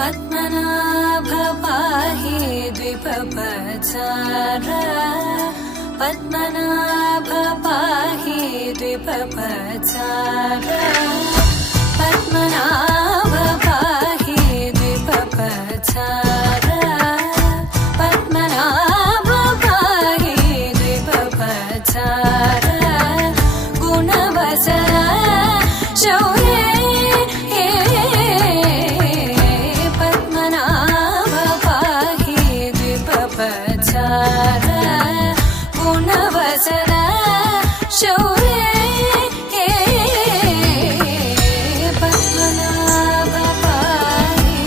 पद्मनाभ पाहि द्विपपचार पद्मनाभ पाहि द्विपपचार पद्मनाभ पाहि द्विपपचार पद्मनाभ पाहि द्विपपचार गुणवचन शौर्ये गुणवचन शौर्ये पद्मनाभ पाहि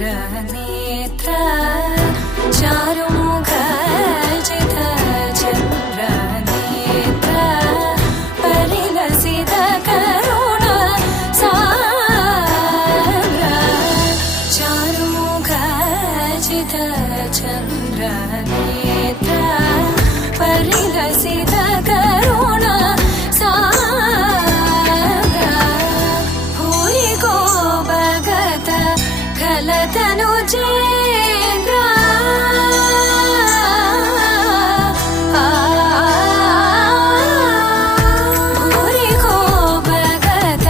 चंद्रनेत्र चारुमुख जित चंद्रनेत्र परिलसित करुण सान्द्र चारुमुख जित चंद्रनेत्र परिलसित करुण तनु चेन्द्र भूरि को भगत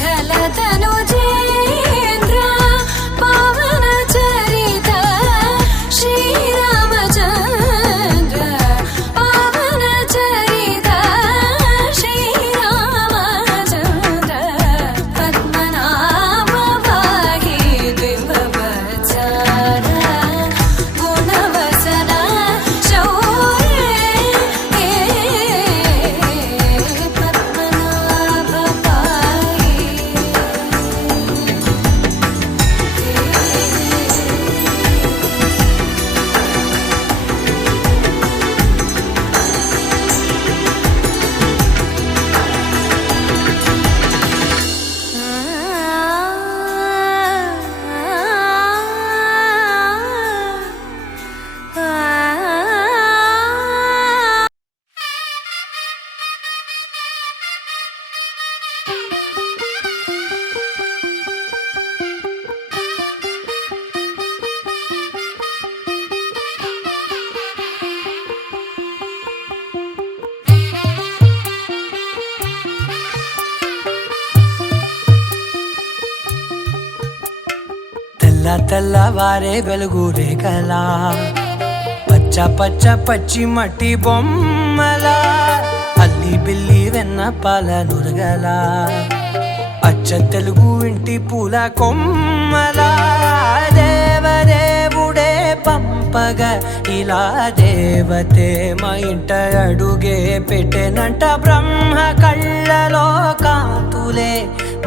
खल तनु चेन्द्र पावन चरित श्री रामचंद्र पावन चरित श्री रामचंद्र पद्मनाभ पाहि गुणवचन शौर्ये पद्मनाभ पाहि తెల్లవారే వెలుగు రేఖలా పచ్చ పచ్చ పచ్చి మట్టి బొమ్మల అల్లి బిల్లి వెన్న పాల నురగల అచ్చ తెలుగు ఇంటి పూల కొమ్మల దేవదేవుడే పంపగ ఇలా దేవతే మా ఇంట అడుగే పెట్టెనంట బ్రహ్మ కళ్ళలో కాంతులే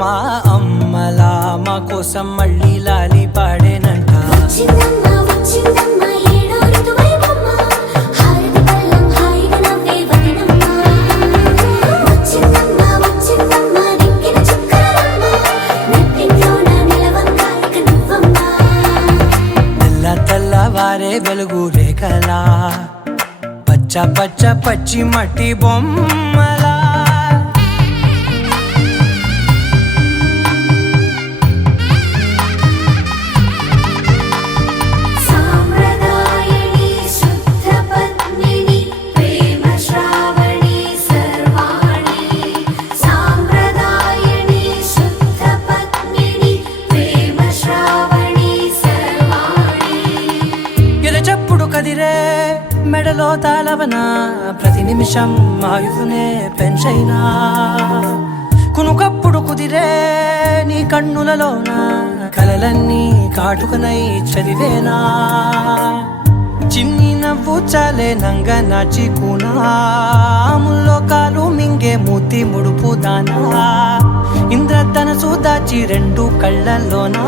మా అమ్మలా మా కోసం మళ్ళీ లాలి పాడేనంట వచ్చిందమ్మ వచ్చిందమ్మ ఏడో ఋతువైవమ్మ హారతి పళ్ళం హాయిగా నవ్వే వదనమ్మ వచ్చిందమ్మ వచ్చిందమ్మ దిక్కిన చుక్కలమ్మ నెట్టింట్లోన నిలవంగా ఇక నువ్వమ్మ తెల్ల తెల్లవారే వెలుగు రేఖలా పచ్చ పచ్చ పచ్చి మట్టి బొమ్మలా సాంప్రదాయని శుద్ధ పద్మిని ప్రేమ శ్రావణి సర్వాణి సాంప్రదాయని శుద్ధ పద్మిని ప్రేమ శ్రావణి సర్వాణి ఎరచప్పుడు కదిరే మెడలో తాళవన ప్రతి నిమిషం ఆయువునే పెంచైనా కునుకప్పుడు కుదిరే నీ కన్నులలోన కలలన్నీ కాటుకనై చదివేనా చిన్ని నవ్వు చాలే నంగ నాచి కూనాముల్లో కాలు మింగే మూతి ముడుపు దానా ఇంద్రధనసు దాచి రెండు కళ్ళల్లోనా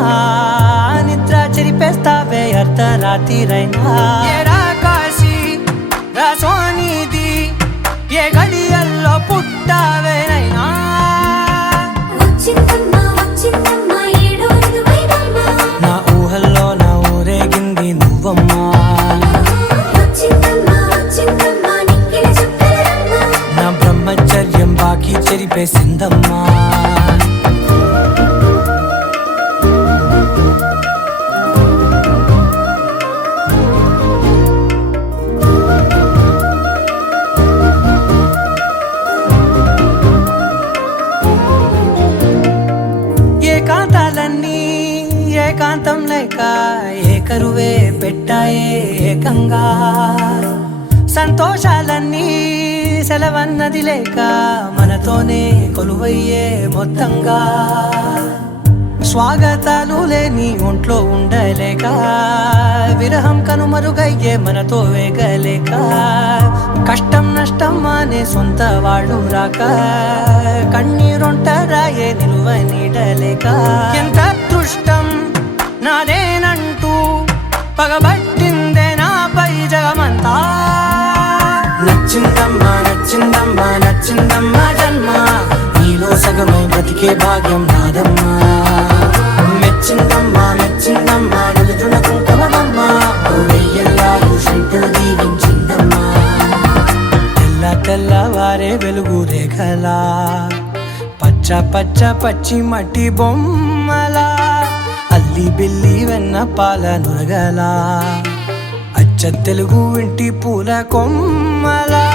నిద్ర చెరిపేస్తావే అర్ధరాత్రిరైనా ఏరా కాశీ రాసోనిది ఏ గడియల్లో పుట్టావేనైనా వచ్చిందమ్మ వచ్చిందమ్మ ఏడో ఋతువైవమ్మ నా ఊహల్లో నా ఊరేగింది నువ్వమ్మా వచ్చిందమ్మ వచ్చిందమ్మ నిక్కిన చుక్కలమ్మ నా బ్రహ్మచర్యం బాకీ చెరిపేసిందమ్మా ఏకాంతాలన్నీ ఏకాంతం లేక ఏకరువే పెట్టాయే ఏకంగా సంతోషాలన్నీ సెలవన్నది లేక మనతోనే కొలువయ్యే మొత్తంగా స్వాగతాలు లేని ఒంట్లో ఉండలేక విరహం కనుమరుగయ్యే మనతో వేగలేక కష్టం నష్టం అనే సొంత వాళ్ళు రాక కన్నీరొంటరాయే నిలువ నీడలేక ఎంత అదృష్టం నాదేనంటూ పగబట్టిందే నాపై జగమంతా నచ్చిందమ్మా నచ్చిందమ్మా నచ్చిందమ్మా జన్మ నీలో సగమై బ్రతికే భాగ్యం నాదమ్మా మెచ్చిందమ్మా మెచ్చిందమ్మా నిలుచున కుంకుమమ్మా వెయ్యల్లాగు శంకులు దీవించిందమ్మా తెల్ల తెల్లవారే వెలుగు రేఖలా పచ్చ పచ్చ పచ్చి మట్టి బొమ్మలా అల్లి బిల్లి వెన్న పాల నురగలా అచ్చ తెలుగు ఇంటి పూల కొమ్మలా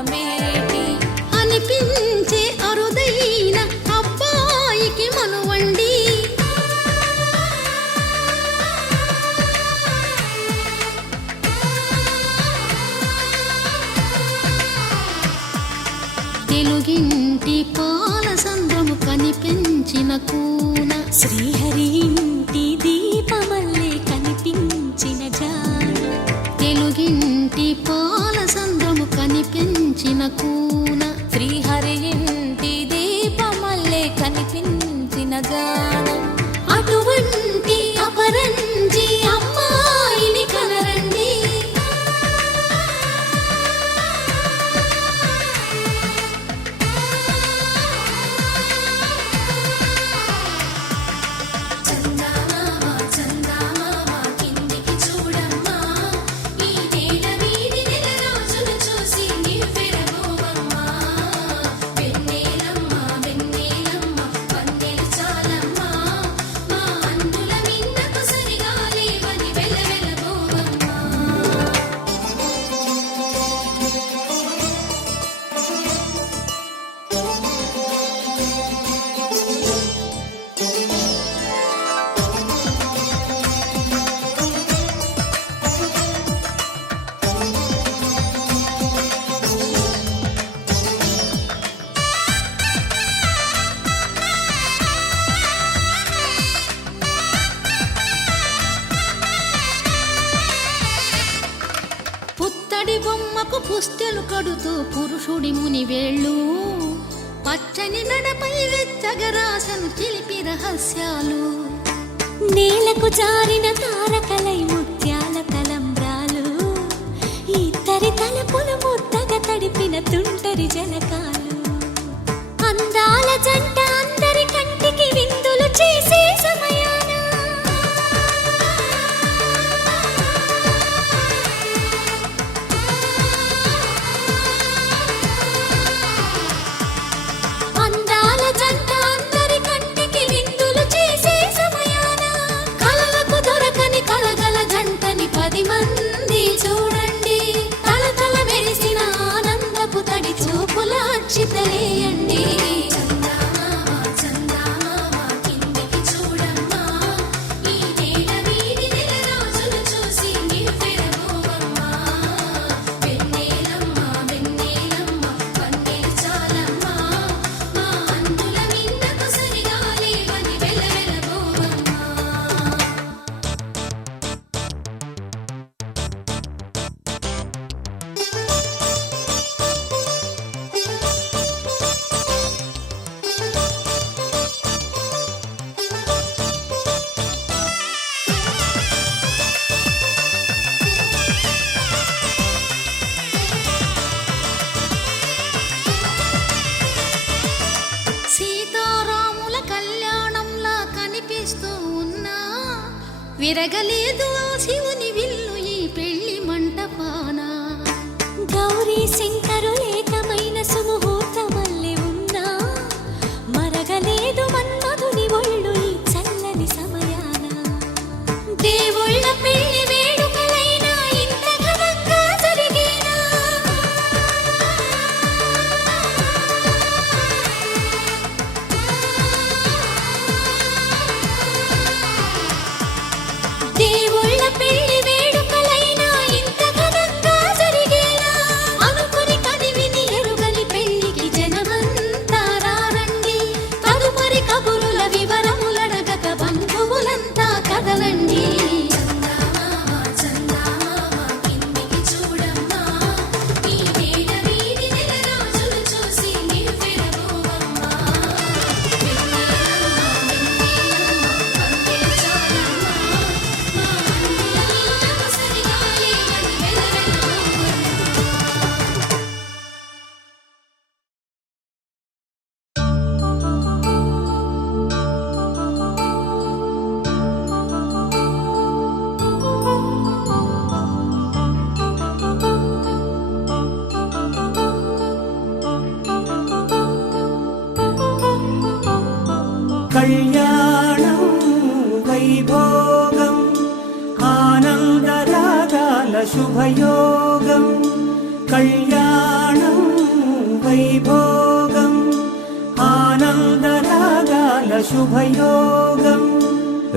భాగ్యమేటి అనిపించే అరుదైన అబ్బాయికి మనువండి. తెలుగింటి పాల సంద్రము కనిపించిన కూన, శ్రీహరి ఇంటి దీపమల్లే కనిపించిన జాడ. తెలుగింటి పాల సంద్రము కనిపించిన కూన, శ్రీహరి ఇంటి దీపమల్లే కనిపించిన జాడ. అటువంటి అపరంజి అమ్మాయిని కనరండి. చందమామ చందమామ కిందికి చూడమ్మా, ఈ నేల వీధి నెల రోజులు చూసి నివ్వెరబోవమ్మా. వెన్నెలమ్మ వెన్నెలమ్మ వన్నెలు చాలమ్మా, మా అందుల మిన్నకు సరిగా లేవని వెలవెలబోవమ్మా. పుత్తడి బొమ్మకు పుస్తెలు కడుతూ పురుషుడి ముని వేళ్ళు, పచ్చని నడపై వెచ్చగరాసను చిలిపి రహస్యాలు. నేలకు జారిన తారకలై ముత్యాల తలంబ్రాలు, ఇద్దరి తలపులు ముద్దగా తడిపిన తుంటరి జలకాలు. అందాల జంట అందరి కంటికి విందులు చేసే సమయాన అందాల జంట అందరి కంటికి విందులు చేసే సమయాన కలలకు దొరకని కలగల జంటని 10 మంది చూడండి. తలతల మెరిసిన ఆనందపు తడి చూపుల అక్షితలేయండి. చందమామ చందమామ కిందికి చూడమ్మా, ఈ నేల వీధి నెల రోజులు చూసి నివ్వెరబోవమ్మా. వెన్నెలమ్మ వెన్నెలమ్మ వన్నెలు చాలమ్మా, మా అందుల మిన్నకు సరిగా లేవని వెలవెలబోవమ్మా. సీతారాముల కళ్యాణంలా కనిపిస్తూ ఉన్నా, విరగలేదు ఆ శివుని విల్లు ఈ పెళ్లి మంటపాన. గౌరీ శంకరులేకమైన సుముహూర్తమల్లె ఉన్నా, మరగలేదు మన్మధుని ఒళ్ళు ఈ చల్లని సమయాన. దేవుళ్ళ పెళ్లి వేడుకలైనా ఇంత ఘనంగా జరిగేనా? దేవుళ్ళ పెళ్లి వేడుకలైనా ఇంత ఘనంగా జరిగేనా? అనుకుని కనివిని ఎరుగని పెళ్లికి జనమంతా రారండి. తదుపరి కబురుల వివరములడగక బంధువులంతా కదలండి. చందమామ చందమామ కిందికి చూడమ్మా, ఈ నేల వీధి నెల రోజులు చూసి నివ్వెరబోవమ్మా. వెన్నెలమ్మ వెన్నెలమ్మ వన్నెలు చాలమ్మా, మా అందుల మిన్నకు సరిగా లేవని వెలవెలబోవమ్మా. కళ్యాణం వైభోగం ఆనందరాగాల శుభయోగం. కళ్యాణం వైభోగం ఆనందరాగాల శుభయోగం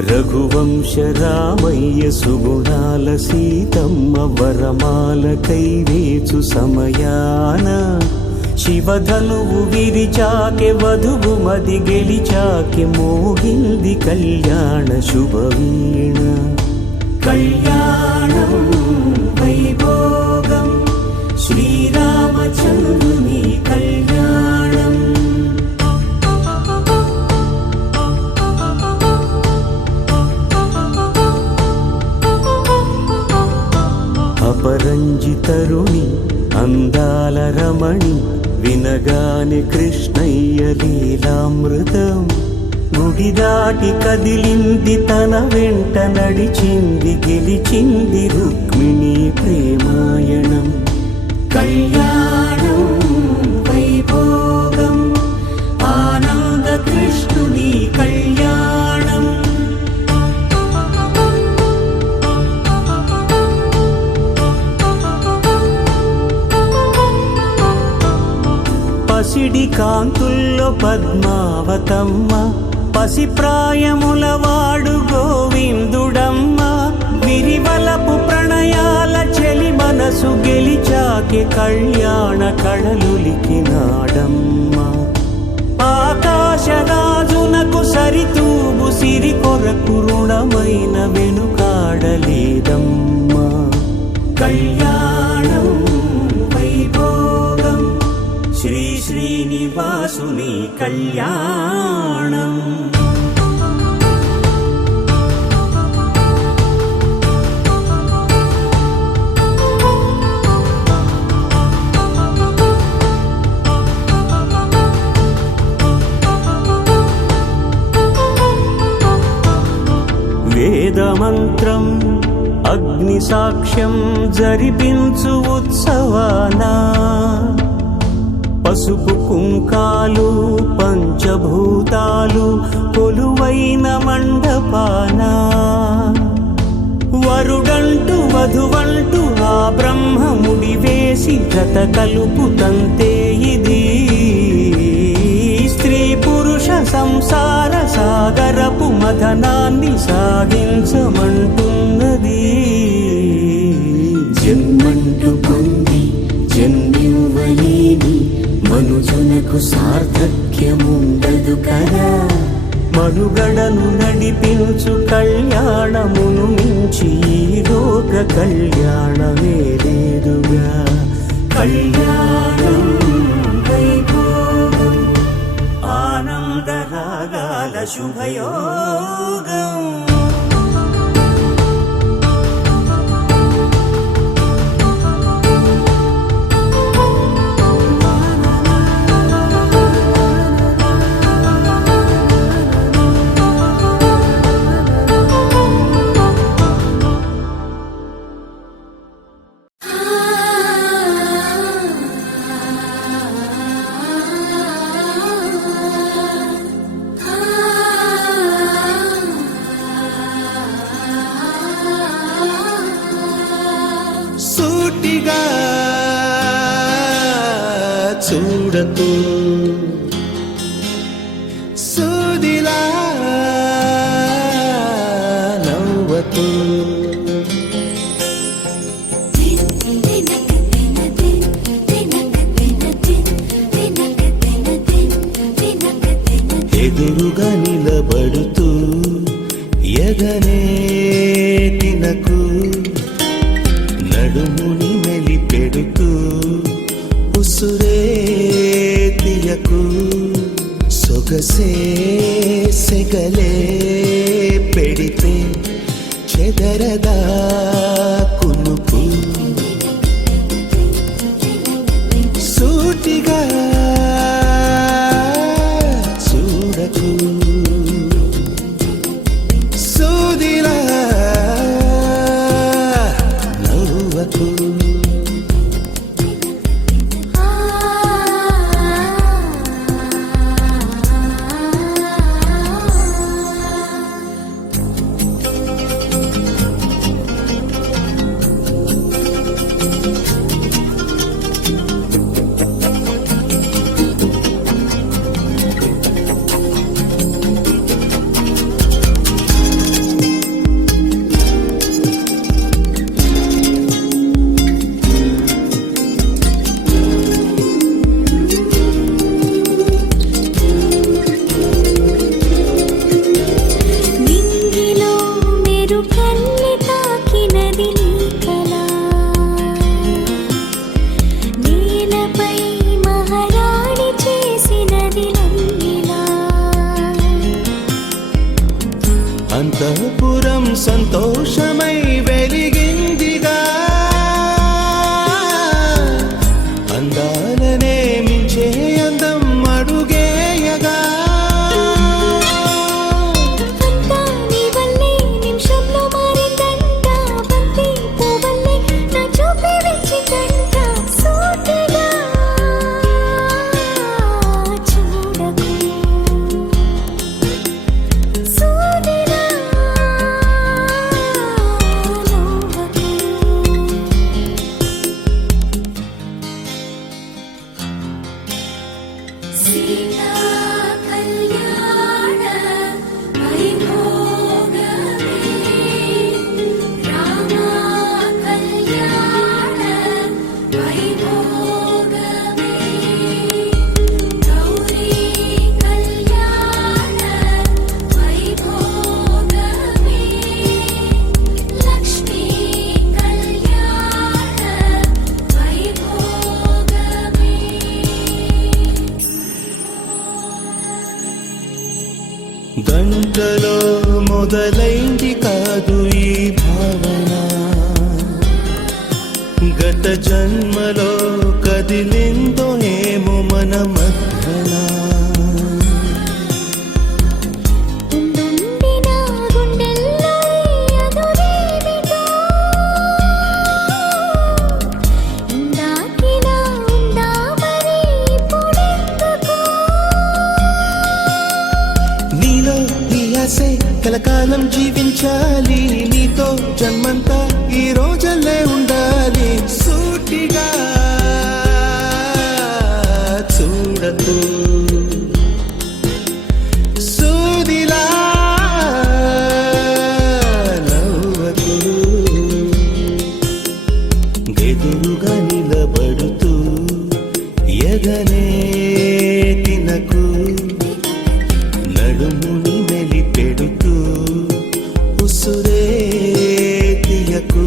రఘువంశ రామయ్య సుగుణాల సీతమ్మ వరమాల కైవేచు సమయాన శివధనువు విరిచాకె వధువు మది గెలిచాకె మోగింది కళ్యాణ శుభవీణ కళ్యాణం వైభోగం శ్రీరామచంద్రుని కళ్యాణం అపరంజి తరుణి అందాల రమణి వినగానే కృష్ణయ్య లీలామృతం గుడి దాటి కదిలింది తన వెంట నడిచింది గెలిచింది రుక్మిణి ప్రేమాయణం కళ్యాణం వైభోగం ఆనంద కృష్ణుని కళ్యాణం పసిడి కాంతుల్లో పద్మావతమ్మ పసిప్రాయముల వాడు గోవిందుడమ్మ విరివలపు ప్రణయాల చెలి మనసు గెలిచాకె కళ్యాణ కళలులికినాడమ్మ ఆకాశరాజునకు సరితూగు సిరి కొరకు రుణమైన వెనుకాడలేదమ్మ కళ్యాణం వైభోగం శ్రీ శ్రీనివాసుని కళ్యాణం వేదమంత్రం అగ్ని సాక్ష్యం జరిపించు ఉత్సవానా పసుపు కుంకాలు పంచభూతాలు కొలువైన మండపానా వరుడంటూ వధువంటూ ఆ బ్రహ్మముడి వేసి జత కలుపుతంతే ఇది స్త్రీ పురుష సంసార సాగరపు మథనాన్ని సాగించమంటున్నది జన్మంటూ పొంది జన్మివ్వలేని మనుజునకు సార్థక్యముండదు కదా మనుగడను నడిపించు కళ్యాణమును మించి ఈ లోక కళ్యాణమే లేదుగా కళ్యాణం వైభోగం ఆనందరాగాల శుభయోగం సూటిగా చూడకు సూదిలా నవ్వకు ఎదురుగా నిలబడుతూ ఎగనే తినకు నడుముని మెలిపెడుతూ ఉసురే తీయకు సొగసే సెగలే పెడితే చెదరదా కునుకు సూటిగా చూడకు సూదిలా నవ్వకు సంతోషమై వెలిగిందిగా అందాలనే మించే అందం అడుగేయగా అంతా నీ వల్లే నిమిషంలో మారిందంట బంతి పువ్వల్లే నా చూపే విచ్చిందంట సూటిగా చూడకు సూదిలా నవ్వకు సీతా కళ్యాణ వైభోగమే రామ కళ్యాణ వైభోగమే గౌరీ కళ్యాణ వైభోగమే లక్ష్మీ కళ్యాణ వైభోగమే గంటలో మొదలైంది కాదు ఈ భావన గత జన్మలో కదిలిందో ఏమో మన మధ్యన ఉండుండి నా గుండెల్లో అదురేమిటో ఇందాకిలా ఉందా మరి ఇప్పుడెందుకు నీలో ఈ ఆశే కలకాలం జీవించాలి నీతో జన్మంతా ఈ రోజల్లే ఉండాలి సూటిగా చూడకు సూదిలా నవ్వకు ఎదురుగా నిలబడుతూ ఎదనే తినకు నడుముని మెలిపెడుతూ ఉసురే తీయకు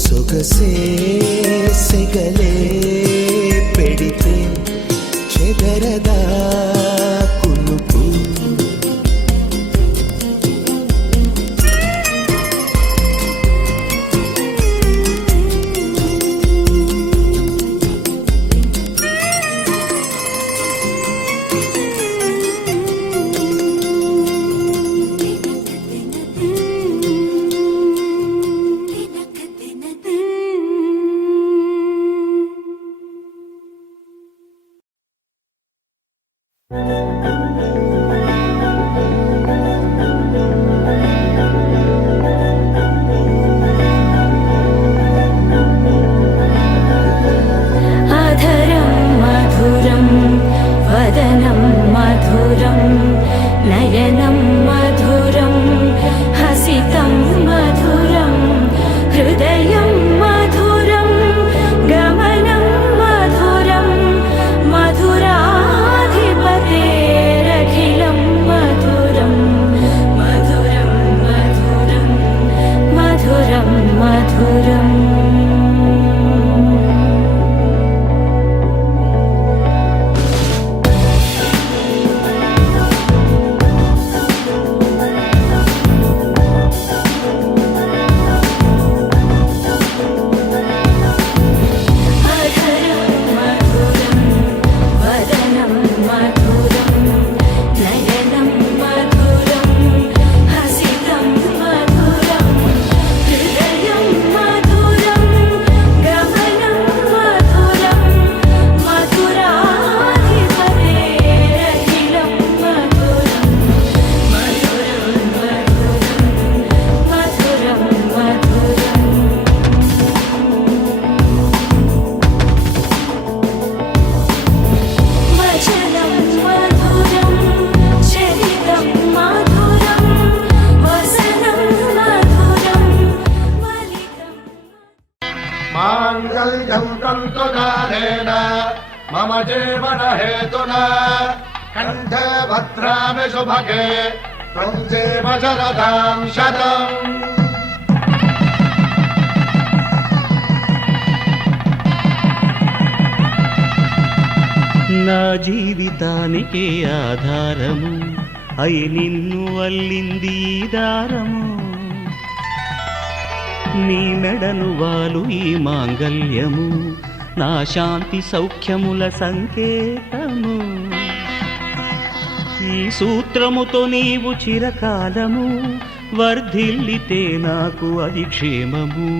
సొగసే సెగలే పెడితే చెదరదా కునుకు అధరం మధురం వదనం మధురం నయనం మధురం హసితం మధురం హృదయం మధురం గమనం మధురం మధురాధిపతేరఖిలం మధురం మధురం మధురం మధురం మధురం అధరం మధురం వదనం మధురం నయనం మధురం హసితం మధురం హృదయం మధురం గమనం మధురం మధురాధిపతేరఖిలం మధురం మధురం మధురం మధురం మధురం వచనం మధురం చరితం మధురం వసనం మధురం వలితం మాంగళ్యం తంతుదానేన మమ జీవన హేతునా కంఠే భద్రామి శుభగే త్వం జీవ శరదాం శతం నా జీవితానికి ఆధారము అయి నిన్ను అల్లింది ఈ దారము నీ మెడను వాలు ఈ మాంగల్యము నా శాంతి సౌఖ్యముల సంకేతము ఈ సూత్రముతో నీవు చిరకాలము వర్ధిల్లితే నాకు అది క్షేమము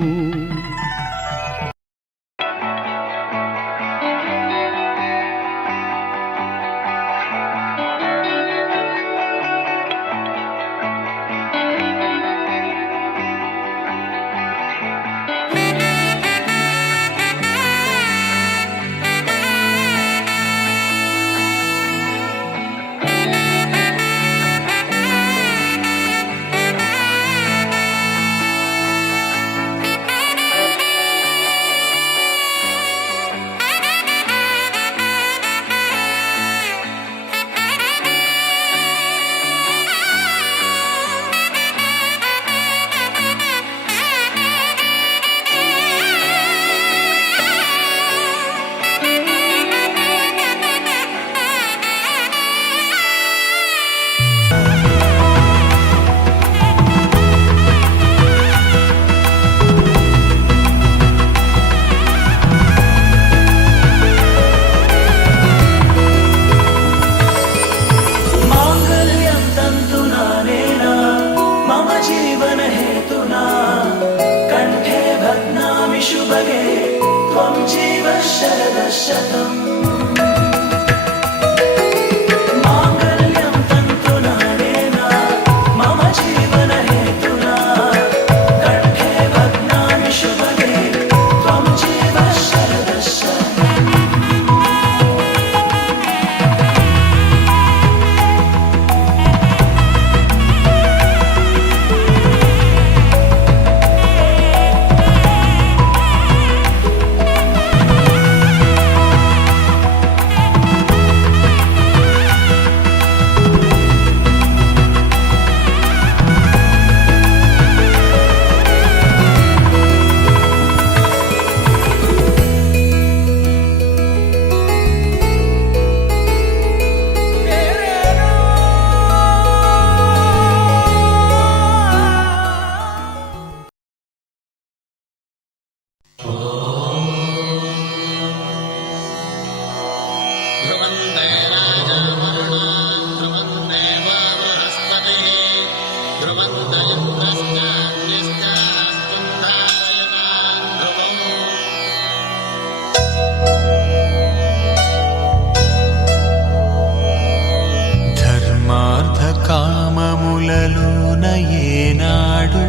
కామములలోన ఏనాడు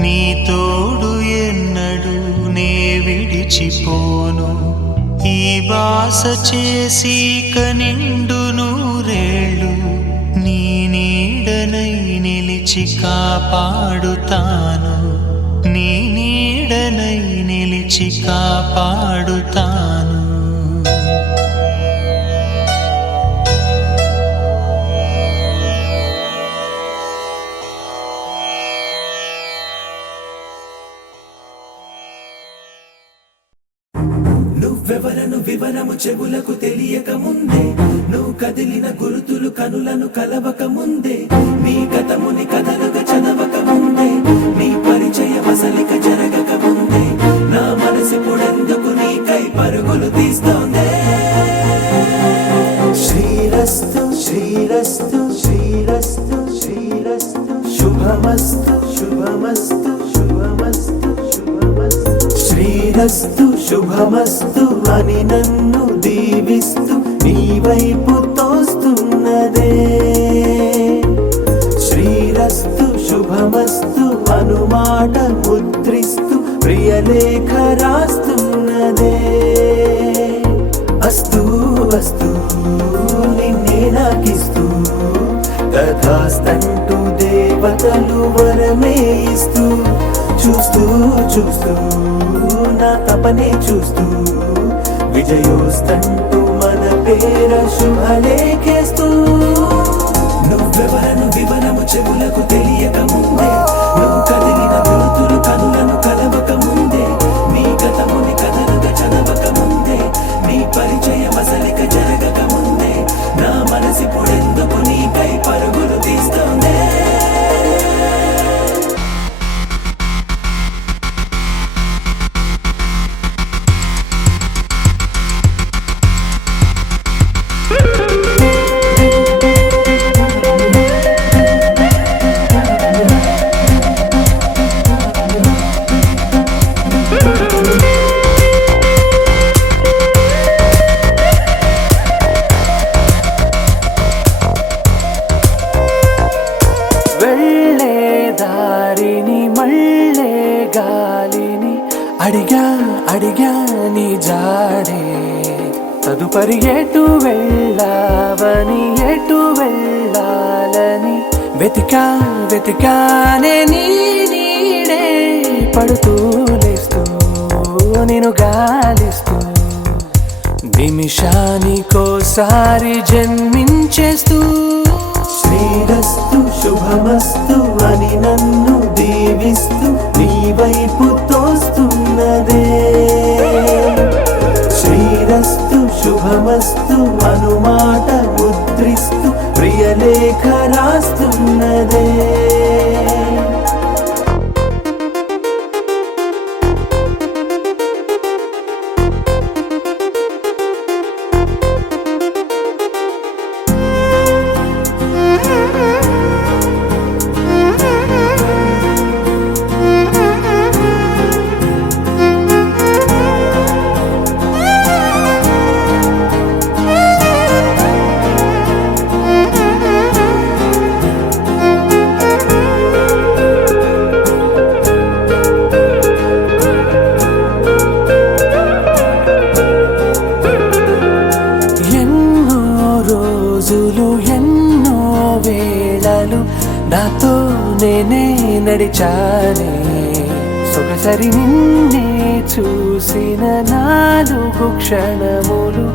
నీ తోడు ఎన్నడు నే విడిచిపోను ఈ బాస చేసి కనిండు నూరేళ్ళు నీ నీడనై నిలిచి కాపాడుతాను నీ నీడనై నిలిచి కాపాడుతాను నువ్వెవరను వివరము చెవులకు తెలియక ముందే నువ్వు కదిలిన గురుతులు కనులను కలవక ముందే నీ కథముని కథలుగా చదవక ముందే నీ పరిచయ వసలిక జరగక ముందే నా మనసు పొడెందుకు నీకై పరుగులు తీస్తోందే శ్రీరస్తు శ్రీరస్తు శ్రీరస్తు శ్రీరస్తు శుభమస్తు శుభమస్తు శుభమస్తు శుభమస్తు శ్రీరస్తు శుభమస్తు అని నన్ను దీవిస్తూ నీ వైపు తోస్తున్నదే శ్రీరస్తు శుభమస్తు అనుమాట ముద్రిస్తూ ప్రియలేఖ రాస్తున్నదే అస్తు అస్తు నిన్నే నాకిస్తూ తథాస్తంటూ దేవతలు వరమే ఇస్తూ చూస్తూ చూస్తూ నా తపనే చూస్తూ విజయోస్తంటూ మన పేర శుభలేఖేస్తూ నువ్వెవరను వివరము చెవులకు తెలియక ముందే నువ్వు కదిలిన గుర్తులు కనులను కలవక ముందే నీ గతముని కథలుగా చదవక ముందే నీ పరిచయ వసలిక జరగక ముందే నా మనసి పొడెందుకు నీకై పరుగులు తీస్తోందే తదుపరి ఎటు వెళ్ళావని ఎటు వెళ్ళాలని వెతికానే నీ నీడే పడుతూ లేస్తూ నేను గాలిస్తూ నిమిషానికోసారి జన్మించేస్తూ శ్రీరస్తు శుభమస్తు అని నన్ను దీవిస్తూ నీ వైపు తోస్తున్నదే శ్రీరస్తు శుభమస్తు అనుమాట ముద్రిస్తూ ప్రియలేఖ రాస్తున్నదే ఎన్నో వేళలు నాతో నేనే నడిచానే సొగసరి నిన్నే చూసిన 4 క్షణములు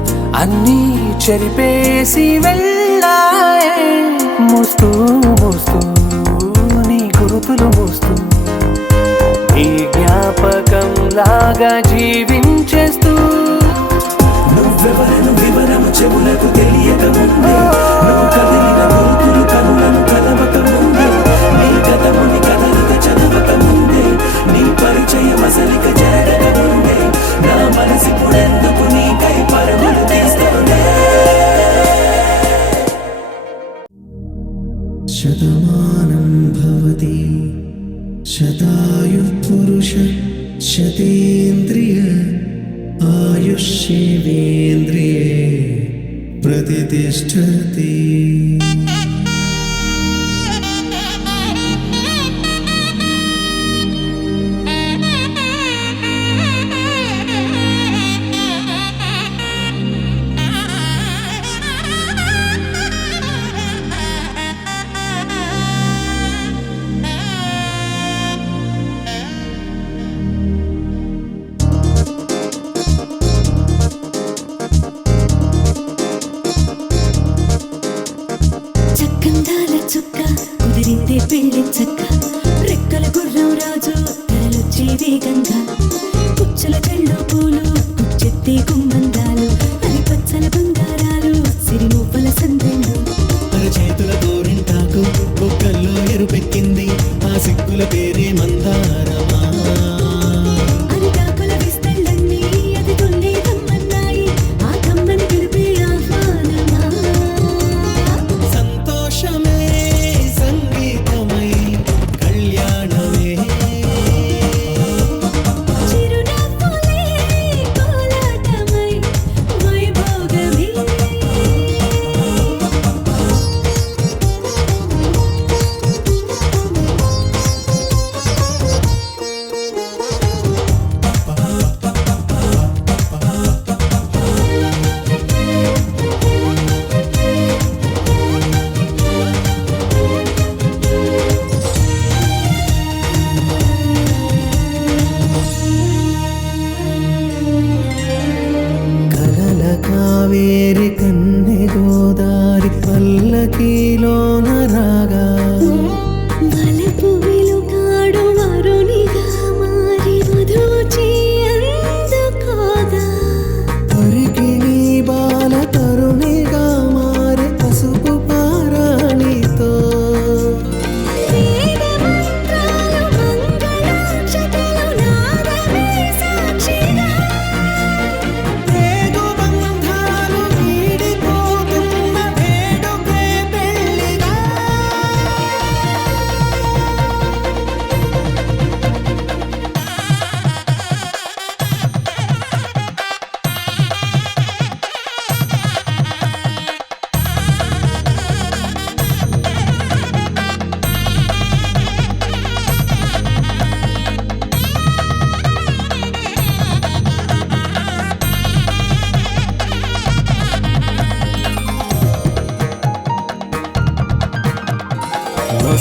అన్నీ చెరిపేసి వెళ్ళాయే మోస్తూ మోస్తూ నీ గురుతులు మోస్తూ ఈ జ్ఞాపకం లాగా జీవించేస్తూ నువ్వెవరను వివరము చెవులకు తెలియక ముందే నువ్వు కదిలిన గురుతులు కనులను కలవక ముందే నీ గతముని కదలిక చదవక ముందే నీ పరిచయం అసలిక జరగక ముందే నా మనసిప్పుడెందుకు నీకై పరుగులు తీస్తోందే శతమానం భవతి శతాయుః పురుష శతేంద్రియ आयुष्येवेन्द्रिये प्रतिष्ठति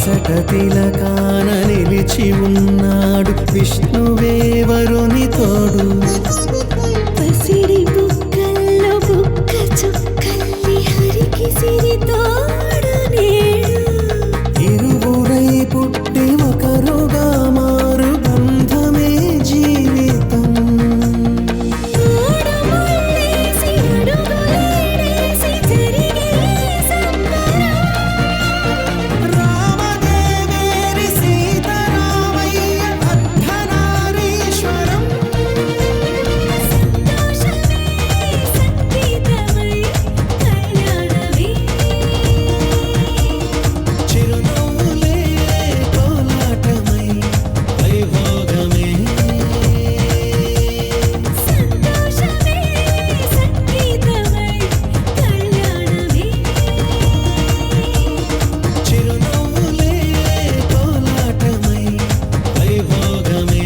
మసక తిలకాన నిలిచి ఉన్నాడు విష్ణువే వరుని తోడు. పసిడి బుక్కల్లో బుక్క చుక్కల్లి హరికి సిరి తోడు నేడు. ఇరువురై పుట్టి ఒకరుగా మారు బంధమే జీవితం. మూడు ముళ్ళేసి అడుగులేసి జరిగే సంబరం. రామదేవేరి సీతారామయ్య అర్ధనారీశ్వరం. సంతోషమే సంగీతమై కళ్యాణమే. చిరునవ్వులే కోలాటమై వైభోగమే. సంతోషమే సంగీతమై కళ్యాణమే. చిరునవ్వులే కోలాటమై వైభోగమే.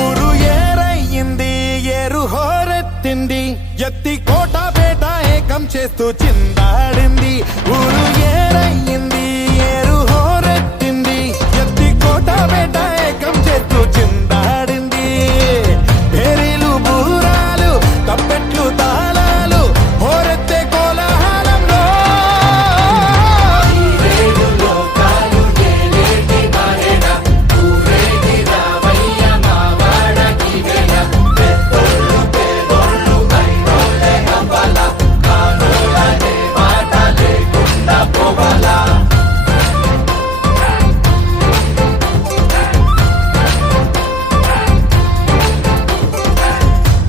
ఊరు ఏరయ్యింది ఏరు హోరెత్తింది ఎత్తి కోట పేట ఏకం చేస్తూ చిందాడింది. ఊరు ఏరయ్యింది ఏరు హోరెత్తింది ఎత్తి కోట పేట ఏకం చేస్తూ చిందాడింది. పేరీలు బూరాలు తప్పెట్లు తాళాలు హోరెత్తే కోలాహలంలో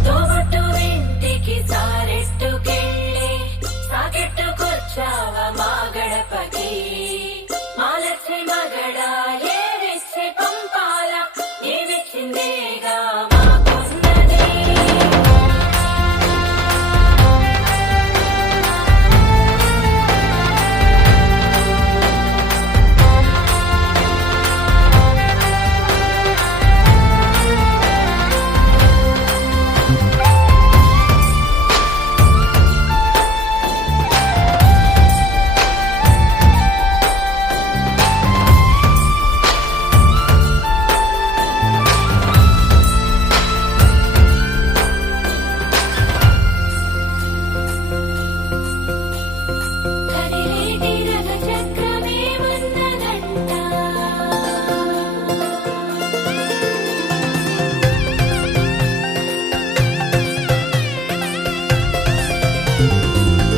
తోబట్టు ఇంటికి సారెట్టుకెళ్ళి సాకెట్టుకొచ్చావ మా గడపకి. మా లక్ష్మి మగడ ఏవిచ్చే పంపాల నీవిచ్చిందేగా మాకున్నది. కదిలేటి రథ చక్రమే మన్నదంట.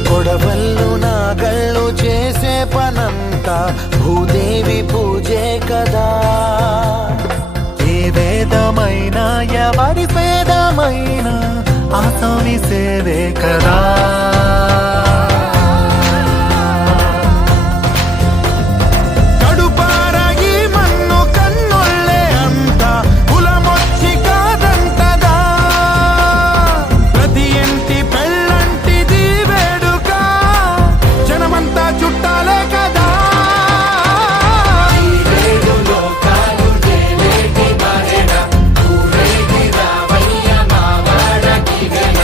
కొడవళ్ళు నాగళ్ళు చేసే పనంతా భూదేవి పూజే కదా. ఏ వేదమైనా ఎవరి వేదమైనా ఆసామి సేవే కదా. కడుపార ఈ మన్ను కన్నుళ్ళే అంతా కులమొచ్చి కాదంటదా. ప్రతి ఇంటి పెళ్ళంటిది వేడుక జనమంతా చుట్టాలే కదా. ఊరేగి రావయ్య మా వాడకి వెల.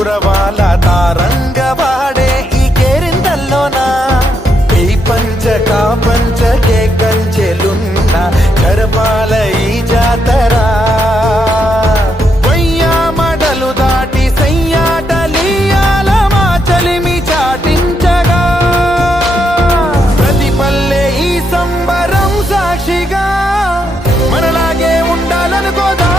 కురవాల తారంగవాడే ఈ కేరింతల్లోనా ఈ పంచకా పంచకే కంచెలున్న గర్భాల ఈ జాతరా వయ్యామడలు దాటి సయ్యాటలీయాల మా చలిమి చాటించగా ప్రతి పల్లె ఈ సంబరం సాక్షిగా మనలాగే ఉండాలనుకోదా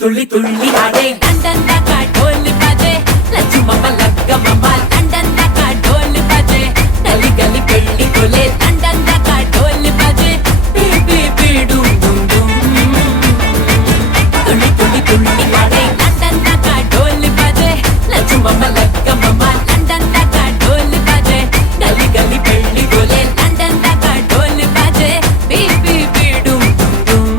తుళ్ళి తుళ్ళి ఆడే లండన్ దాకా ఢోల్ బాజే లచ్చుమమ్మ లగ్గమమ్మ లండన్ దాకా ఢోల్ బాజే గలి గలి పెళ్లి కొలే లండన్ దాకా ఢోల్ బాజే బీ బీ డూమ్ డూమ్ డూమ్ తుళ్ళి తుళ్ళి తుళ్ళి ఆడే లండన్ దాకా ఢోల్ బాజే లచ్చుమమ్మ లగ్గమమ్మ లండన్ దాకా ఢోల్ బాజే గలి గలి పెళ్లి కొలే లండన్ దాకా ఢోల్ బాజే బీ బీ బీ డూమ్ డూమ్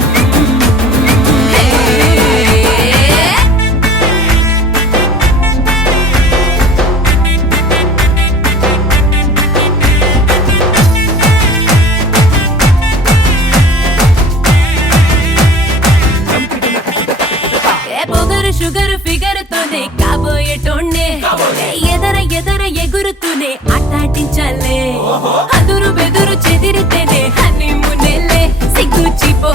షుగర్ ఫిగర్ తోనే కాబోయేటోనే ఎదర ఎదర ఎగురుతూనే ఆటాటించాలే అదురు బెదురు చెదిరితేనే హనీమూనేలే సిగ్గు చిపో